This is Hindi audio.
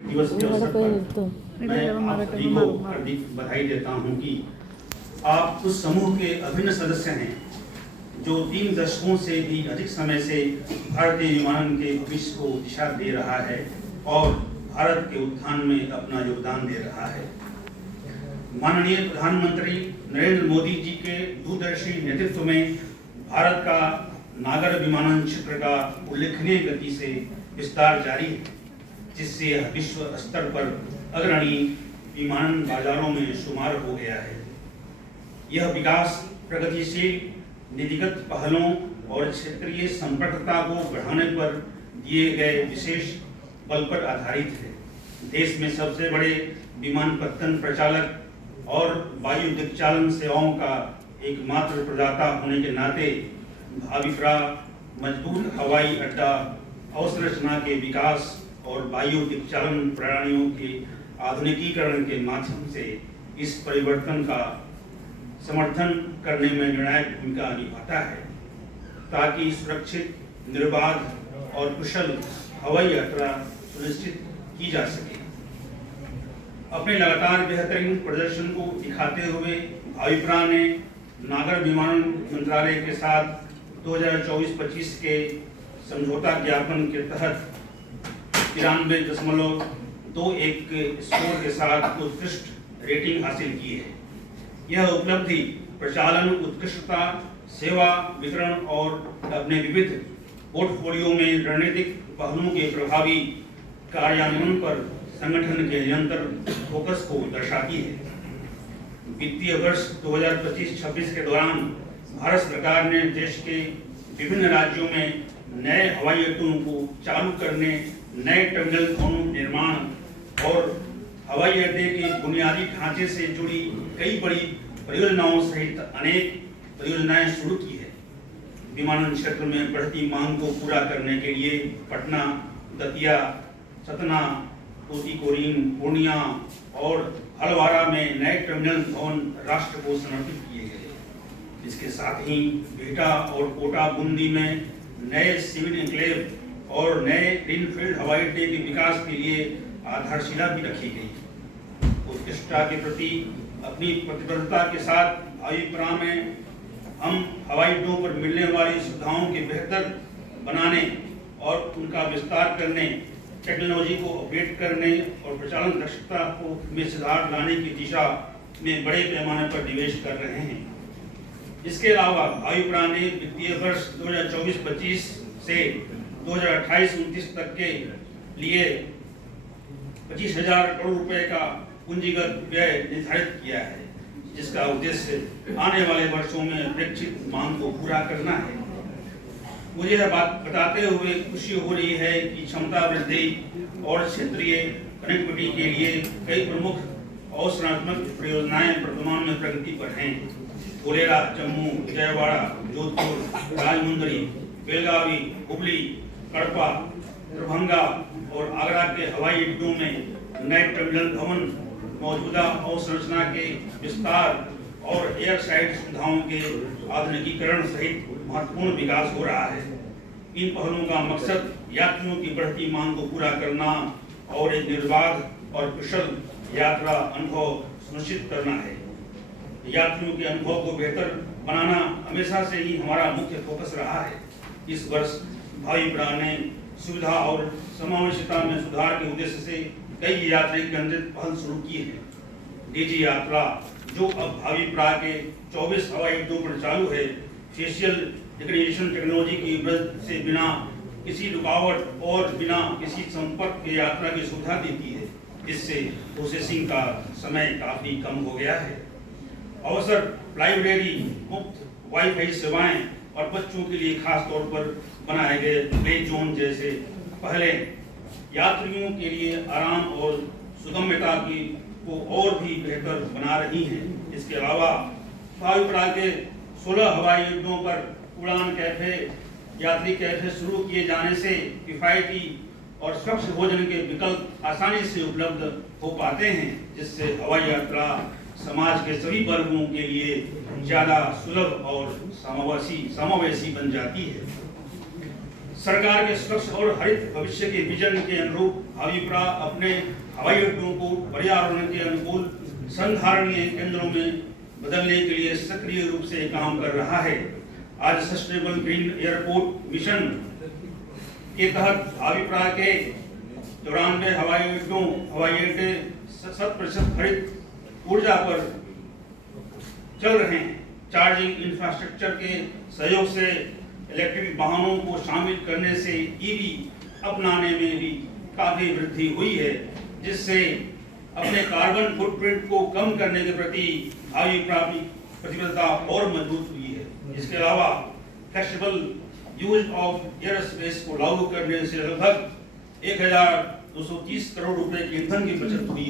दिवस के अवसर पर मैं आप सभी को हार्दिक बधाई देता हूं कि आप उस समूह के अभिन्न सदस्य हैं जो 3 दशकों से भी अधिक समय से भारतीय विमानन के भविष्य को दिशा दे रहा है और भारत के उत्थान में अपना योगदान दे रहा है। माननीय प्रधानमंत्री नरेंद्र मोदी जी के दूरदर्शी नेतृत्व में भारत का नागर विमानन क्षेत्र का उल्लेखनीय गति से विस्तार जारी है, जिससे यह विश्व स्तर पर अग्रणी विमानन बाजारों में शुमार हो गया है। यह विकास प्रगतिशील नीतिगत पहलों और क्षेत्रीय संपर्कता को बढ़ाने पर दिए गए विशेष बल पर आधारित है। देश में सबसे बड़े विमानपत्तन प्रचालक और वायु दिक्चालन सेवाओं का एकमात्र प्रदाता होने के नाते भाविप्रा मजबूत हवाई अड्डा अवसंरचना के विकास और वायु दिक्चालन प्रणालियों के आधुनिकीकरण के माध्यम से इस परिवर्तन का समर्थन करने में निर्णायक भूमिका निभाता है, ताकि सुरक्षित, निर्बाध और कुशल हवाई यात्रा सुनिश्चित की जा सके। अपने लगातार बेहतरीन प्रदर्शन को दिखाते हुए भाविप्रा ने नागर विमानन मंत्रालय के साथ 2024-25 के समझौता ज्ञापन के तहत 93.21 स्कोर के साथ उत्कृष्ट रेटिंग हासिल की है। यह उपलब्धि प्रचालन उत्कृष्टता, सेवा वितरण और अपने विविध पोर्टफोलियो में रणनीतिक पहलुओं के प्रभावी कार्यान्वयन पर संगठन के निरंतर फोकस को दर्शाती है। वित्तीय वर्ष 2025-26 के दौरान भारत सरकार ने देश के विभिन्न राज्यों में नए हवाई अड्डों को चालू करने, नए टर्मिनल भवनों निर्माण और हवाई अड्डे के बुनियादी ढांचे से जुड़ी कई बड़ी परियोजनाओं सहित अनेक परियोजनाएं शुरू की है। विमानन क्षेत्र में बढ़ती मांग को पूरा करने के लिए पटना, दतिया, सतना, तूतीकोरिन, पूर्णिया और हलवारा में नए टर्मिनल भवन राष्ट्र को समर्पित किए गए। इसके साथ ही बिहटा और कोटा बूंदी में नए सिविल एन्क्लेव और नए ग्रीनफील्ड हवाई अड्डे के विकास के लिए आधारशिला भी रखी गई। उत्कृष्टता के प्रति अपनी प्रतिबद्धता के साथ भाविप्रा में हम हवाई अड्डों पर मिलने वाली सुविधाओं के बेहतर बनाने और उनका विस्तार करने, टेक्नोलॉजी को अपडेट करने और प्रचालन दक्षता को में सुधार लाने की दिशा में बड़े पैमाने पर निवेश कर रहे हैं। इसके अलावा भाविप्रा ने वित्तीय वर्ष 2024-25 से 2028-29 तक के लिए 25,000 करोड़ रुपए का पूंजीगत व्यय निर्धारित किया है, जिसका उद्देश्य आने वाले वर्षों में अपेक्षित मांग को पूरा करना है। मुझे यह बात बताते हुए खुशी हो रही है कि क्षमता वृद्धि और क्षेत्रीय कनेक्टिविटी के लिए कई प्रमुख अवसरात्मक परियोजनाएं वर्तमान में प्रगति पर हैं। कोलेरा, जम्मू, विजयवाड़ा, जोधपुर, राजमुंदरी, बेलगावी, हुबली, कड़पा, दरभंगा और आगरा के हवाई अड्डों में नए टर्मिनल भवन, मौजूदा अवसंरचना के विस्तार और एयर साइड सुविधाओं के आधुनिकीकरण सहित महत्वपूर्ण विकास हो रहा है। इन पहलों का मकसद यात्रियों की बढ़ती मांग को पूरा करना और एक निर्बाध और कुशल यात्रा अनुभव सुनिश्चित करना है। यात्रियों के अनुभव को बेहतर बनाना हमेशा से ही हमारा मुख्य फोकस रहा है। इस वर्ष भाविप्रा ने सुविधा और समावेशिता में सुधार के उद्देश्य से कई यात्री केंद्रित पहल शुरू की है। निजी यात्रा, जो अब भाविप्रा के 24 हवाई अड्डों पर चालू है, फेशियल रिकग्निशन टेक्नोलॉजी की मदद से बिना किसी रुकावट और बिना किसी संपर्क के यात्रा की सुविधा देती है। इससे प्रोसेसिंग का समय काफी कम हो गया है। अवसर लाइब्रेरी, मुफ्त वाईफाई सेवाएं और बच्चों के लिए खास तौर पर बनाए गए प्ले जोन जैसे पहले यात्रियों के लिए आराम और सुगम्यता को और भी बेहतर बना रही हैं। इसके अलावा भाविप्रा के 16 हवाई अड्डों पर उड़ान कैफे, यात्री कैफे शुरू किए जाने से किफायती और स्वच्छ भोजन के विकल्प आसानी से उपलब्ध हो पाते हैं, जिससे हवाई यात्रा समाज के सभी वर्गों के लिए ज्यादा सुलभ और समावेशी बन जाती है। सरकार के स्वच्छ और हरित भविष्य के विजन के अनुरूप आविप्रा अपने हवाई अड्डों को पर्यावरण के अनुकूल संधारणीय केंद्रों में बदलने के लिए सक्रिय रूप से काम कर रहा है। आज सस्टेनेबल ग्रीन एयरपोर्ट मिशन के तहत आविप्रा के 94 हवाई अड्डे 100% हरित ऊर्जा पर चल रहे हैं। चार्जिंग इंफ्रास्ट्रक्चर के सहयोग से इलेक्ट्रिक वाहनों को शामिल करने से ईवी अपनाने में भी काफी वृद्धि हुई है, जिससे अपने कार्बन फुटप्रिंट को कम करने के प्रति आविप्रा की प्रतिबद्धता और मजबूत हुई है। इसके अलावा flexible use of air space को लागू करने से लगभग 1230 करोड़ रुपए के ईंधन की बचत हुई है।